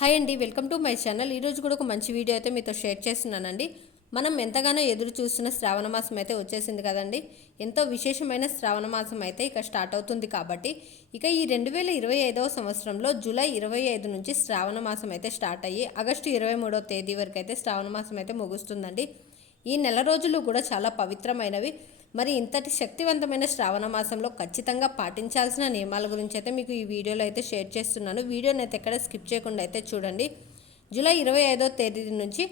Hi అండి welcome to my channel. ఈరోజు కూడా ఒక మంచి వీడియో అయితే మీతో షేర్ చేస్తున్నానండి. మనం ఎంతగానో ఎదురు చూస్తున్న శ్రావణ మాసం అయితే వచ్చేసింది కదండి. ఎంతో విశేషమైన శ్రావణ మాసం అయితే ఇక స్టార్ట్ అవుతుంది కాబట్టి ఇక ఈ రెండు వేల ఇరవై ఐదవ సంవత్సరంలో జూలై ఇరవై ఐదు నుంచి శ్రావణ మాసం అయితే స్టార్ట్ అయ్యి ఆగస్టు ఇరవై మూడవ తేదీ వరకు అయితే శ్రావణ మాసం అయితే ముగుస్తుందండి. ఈ నెల రోజులు కూడా చాలా పవిత్రమైనవి. మరి ఇంతటి శక్తివంతమైన శ్రావణ మాసంలో ఖచ్చితంగా పాటించాల్సిన నియమాల గురించి అయితే మీకు ఈ వీడియోలో అయితే షేర్ చేస్తున్నాను. వీడియోని అయితే ఎక్కడ స్కిప్ చేయకుండా అయితే చూడండి. జూలై ఇరవై ఐదో తేదీ నుంచి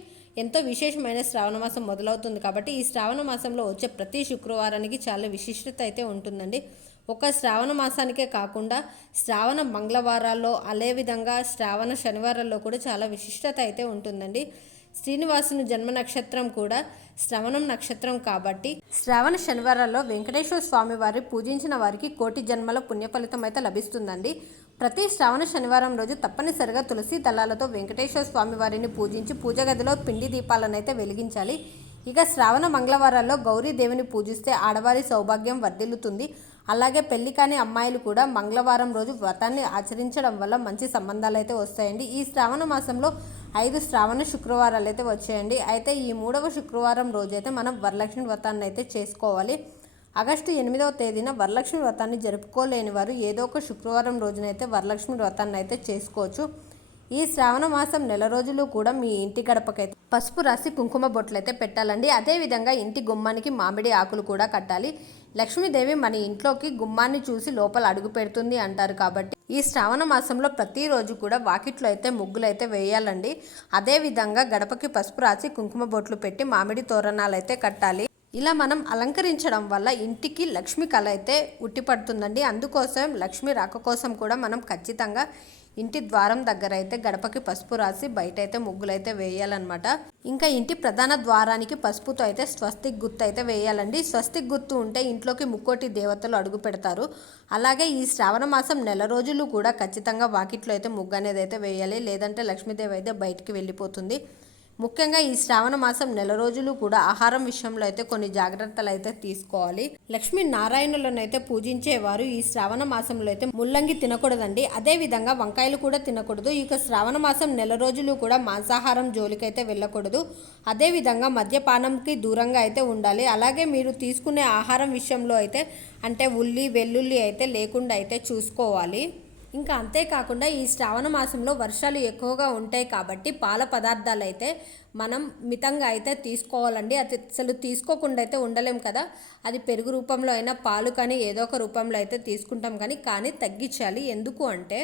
ఎంతో విశేషమైన శ్రావణ మాసం మొదలవుతుంది కాబట్టి ఈ శ్రావణ మాసంలో వచ్చే ప్రతి శుక్రవారానికి చాలా విశిష్టత అయితే ఉంటుందండి. ఒక శ్రావణ మాసానికే కాకుండా శ్రావణ మంగళవారాల్లో అదేవిధంగా శ్రావణ శనివారాల్లో కూడా చాలా విశిష్టత అయితే ఉంటుందండి. శ్రీనివాసుని జన్మ నక్షత్రం కూడా శ్రవణం నక్షత్రం కాబట్టి శ్రావణ శనివారాల్లో వెంకటేశ్వర స్వామి వారి పూజించిన వారికి కోటి జన్మల పుణ్య ఫలితం అయితే లభిస్తుందండి. ప్రతి శ్రావణ శనివారం రోజు తప్పనిసరిగా తులసి దళాలతో వెంకటేశ్వర స్వామి వారిని పూజించి పూజ గదిలో పిండి దీపాలను అయితే వెలిగించాలి. ఇక శ్రావణ మంగళవారాల్లో గౌరీదేవిని పూజిస్తే ఆడవారి సౌభాగ్యం వర్ధిల్లుతుంది. అలాగే పెళ్ళి కాని అమ్మాయిలు కూడా మంగళవారం రోజు వ్రతాన్ని ఆచరించడం వల్ల మంచి సంబంధాలు అయితే వస్తాయండి. ఈ శ్రావణ మాసంలో ఐదు శ్రావణ శుక్రవారాలు అయితే వచ్చాయండి. అయితే ఈ మూడవ శుక్రవారం రోజైతే మనం వరలక్ష్మి వ్రతాన్ని అయితే చేసుకోవాలి. ఆగస్టు ఎనిమిదవ తేదీన వరలక్ష్మి వ్రతాన్ని జరుపుకోలేని వారు ఏదో ఒక శుక్రవారం రోజునైతే వరలక్ష్మి వ్రతాన్ని అయితే చేసుకోవచ్చు. ఈ శ్రావణ మాసం నెల రోజులు కూడా మీ ఇంటి గడపకైతే పసుపు రాసి కుంకుమ బొట్లు అయితే పెట్టాలండి. అదేవిధంగా ఇంటి గుమ్మానికి మామిడి ఆకులు కూడా కట్టాలి. లక్ష్మీదేవి మన ఇంట్లోకి గుమ్మాన్ని చూసి లోపల అడుగు పెడుతుంది అంటారు కాబట్టి ఈ శ్రావణ మాసంలో ప్రతిరోజు కూడా వాకిట్లో అయితే ముగ్గులు అయితే వేయాలండి అదేవిధంగా గడపకి పసుపు రాసి కుంకుమ బొట్లు పెట్టి మామిడి తోరణాలు అయితే కట్టాలి. ఇలా మనం అలంకరించడం వల్ల ఇంటికి లక్ష్మి కళ అయితే ఉట్టిపడుతుందండి. అందుకోసం లక్ష్మి రాక కోసం కూడా మనం ఖచ్చితంగా ఇంటి ద్వారం దగ్గర అయితే గడపకి పసుపు రాసి బయట అయితే ముగ్గులైతే వేయాలన్నమాట. ఇంకా ఇంటి ప్రధాన ద్వారానికి పసుపుతో అయితే స్వస్తిక్ గుర్తు అయితే వేయాలండి. స్వస్తిక్ గుర్తు ఉంటే ఇంట్లోకి ముక్కోటి దేవతలు అడుగు పెడతారు. అలాగే ఈ శ్రావణ మాసం నెల రోజులు కూడా ఖచ్చితంగా వాకిట్లో అయితే ముగ్గు అనేది అయితే వేయాలి. లేదంటే లక్ష్మీదేవి అయితే బయటికి వెళ్ళిపోతుంది. ముఖ్యంగా ఈ శ్రావణ మాసం నెల రోజులు కూడా ఆహారం విషయంలో అయితే కొన్ని జాగ్రత్తలు అయితే తీసుకోవాలి. లక్ష్మీ నారాయణులను అయితే పూజించేవారు ఈ శ్రావణ మాసంలో అయితే ముల్లంగి తినకూడదండి. అదే విధంగా వంకాయలు కూడా తినకూడదు. ఇక శ్రావణ మాసం నెల రోజులు కూడా మాంసాహారం జోలికైతే వెళ్ళకూడదు. అదే విధంగా మద్యపానంకి దూరంగా అయితే ఉండాలి. అలాగే మీరు తీసుకునే ఆహారం విషయంలో అయితే అంటే ఉల్లి వెల్లుల్లి అయితే లేకుండా అయితే చూసుకోవాలి. ఇంకా అంతేకాకుండా ఈ శ్రావణ మాసంలో వర్షాలు ఎక్కువగా ఉంటాయి కాబట్టి పాల పదార్థాలు అయితే మనం మితంగా అయితే తీసుకోవాలండి. అది అసలు తీసుకోకుండా అయితే ఉండలేం కదా. అది పెరుగు రూపంలో అయినా పాలు కానీ ఏదో ఒక రూపంలో అయితే తీసుకుంటాం కానీ కానీ తగ్గించాలి. ఎందుకు అంటే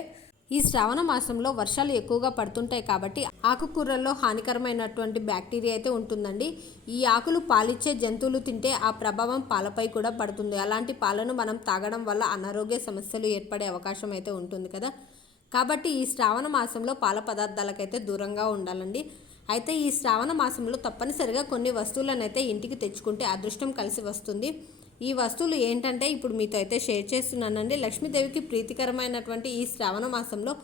ఈ శ్రావణ మాసంలో వర్షాలు ఎక్కువగా పడుతుంటాయి కాబట్టి ఆకుకూరల్లో హానికరమైనటువంటి బ్యాక్టీరియా అయితే ఉంటుందండి. ఈ ఆకులు పాలిచ్చే జంతువులు తింటే ఆ ప్రభావం పాలపై కూడా పడుతుంది. అలాంటి పాలను మనం తాగడం వల్ల అనారోగ్య సమస్యలు ఏర్పడే అవకాశం అయితే ఉంటుంది కదా. కాబట్టి ఈ శ్రావణ మాసంలో పాల పదార్థాలకైతే దూరంగా ఉండాలండి. అయితే ఈ శ్రావణ మాసంలో తప్పనిసరిగా కొన్ని వస్తువులను అయితే ఇంటికి తెచ్చుకుంటే అదృష్టం కలిసి వస్తుంది. ఈ వస్తువులు ఏంటంటే ఇప్పుడు మీతో అయితే షేర్ చేస్తున్నానండి. లక్ష్మీదేవికి ప్రీతికరమైనటువంటి ఈ శ్రావణ మాసంలో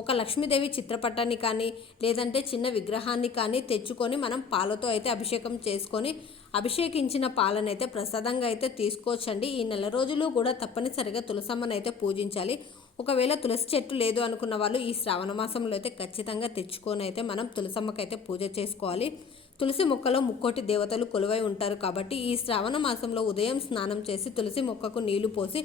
ఒక లక్ష్మీదేవి చిత్రపటాన్ని కానీ లేదంటే చిన్న విగ్రహాన్ని కానీ తెచ్చుకొని మనం పాలతో అయితే అభిషేకం చేసుకొని అభిషేకించిన పాలను అయితే ప్రసాదంగా అయితే తీసుకోవచ్చండి. ఈ నెల రోజులు కూడా తప్పనిసరిగా తులసమ్మను అయితే పూజించాలి. ఒకవేళ తులసి చెట్టు లేదు అనుకున్న వాళ్ళు ఈ శ్రావణ మాసంలో అయితే ఖచ్చితంగా తెచ్చుకొని అయితే మనం తులసమ్మకైతే పూజ చేసుకోవాలి. తులసి మొక్కలో ముక్కోటి దేవతలు కొలువై ఉంటారు కాబట్టి ఈ శ్రావణ మాసంలో ఉదయం స్నానం చేసి తులసి మొక్కకు నీళ్ళు పోసి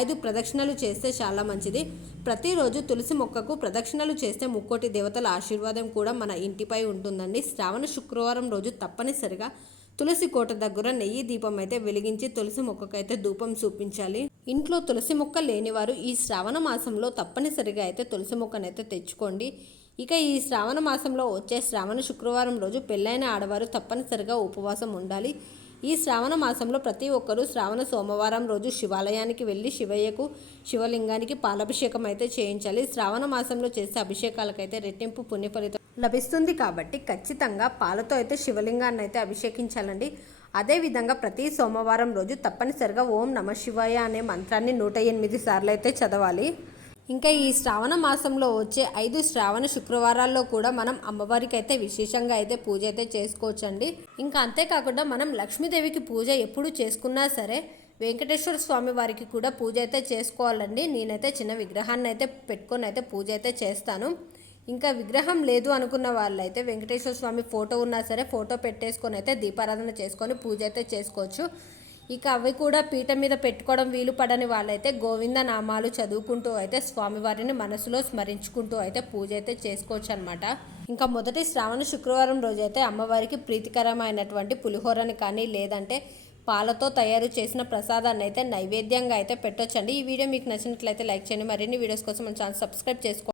ఐదు ప్రదక్షిణలు చేస్తే చాలా మంచిది. ప్రతిరోజు తులసి మొక్కకు ప్రదక్షిణలు చేస్తే ముక్కోటి దేవతల ఆశీర్వాదం కూడా మన ఇంటిపై ఉంటుందండి. శ్రావణ శుక్రవారం రోజు తప్పనిసరిగా తులసి కోట దగ్గర నెయ్యి దీపం అయితే వెలిగించి తులసి మొక్కకైతే ధూపం చూపించాలి. ఇంట్లో తులసి మొక్క లేనివారు ఈ శ్రావణ మాసంలో తప్పనిసరిగా అయితే తులసి మొక్కనైతే తెచ్చుకోండి. ఇక ఈ శ్రావణ మాసంలో వచ్చే శ్రావణ శుక్రవారం రోజు పెళ్ళైన ఆడవారు తప్పనిసరిగా ఉపవాసం ఉండాలి. ఈ శ్రావణ మాసంలో ప్రతి ఒక్కరూ శ్రావణ సోమవారం రోజు శివాలయానికి వెళ్ళి శివయ్యకు శివలింగానికి పాలాభిషేకం అయితే చేయించాలి. శ్రావణ మాసంలో చేసే అభిషేకాలకైతే రెట్టింపు పుణ్యఫలితం లభిస్తుంది కాబట్టి ఖచ్చితంగా పాలతో అయితే శివలింగాన్ని అయితే అభిషేకించాలండి. అదేవిధంగా ప్రతి సోమవారం రోజు తప్పనిసరిగా ఓం నమ శివాయ అనే మంత్రాన్ని నూట ఎనిమిది సార్లు అయితే చదవాలి. ఇంకా ఈ శ్రావణ మాసంలో వచ్చే ఐదు శ్రావణ శుక్రవారాల్లో కూడా మనం అమ్మవారికి అయితే విశేషంగా అయితే పూజ అయితే చేసుకోవచ్చండి. ఇంకా అంతేకాకుండా మనం లక్ష్మీదేవికి పూజ ఎప్పుడు చేసుకున్నా సరే వెంకటేశ్వర స్వామి వారికి కూడా పూజ అయితే చేసుకోవాలండి. నేనైతే చిన్న విగ్రహాన్ని అయితే పెట్టుకొని అయితే పూజ అయితే చేస్తాను. ఇంకా విగ్రహం లేదు అనుకున్న వాళ్ళైతే వెంకటేశ్వర స్వామి ఫోటో ఉన్నా సరే ఫోటో పెట్టేసుకొని అయితే దీపారాధన చేసుకొని పూజ అయితే చేసుకోవచ్చు. ఇక అవి కూడా పీట మీద పెట్టుకోవడం వీలు పడని వాళ్ళైతే గోవింద నామాలు చదువుకుంటూ అయితే స్వామివారిని మనసులో స్మరించుకుంటూ అయితే పూజ అయితే చేసుకోవచ్చు అనమాట ఇంకా మొదటి శ్రావణ శుక్రవారం రోజైతే అమ్మవారికి ప్రీతికరమైనటువంటి పులిహోరని కానీ లేదంటే పాలతో తయారు చేసిన ప్రసాదాన్ని అయితే నైవేద్యంగా అయితే పెట్టొచ్చండి. ఈ వీడియో మీకు నచ్చినట్లయితే లైక్ చేయండి. మరిన్ని వీడియోస్ కోసం మన ఛానల్ సబ్స్క్రైబ్ చేసుకోండి.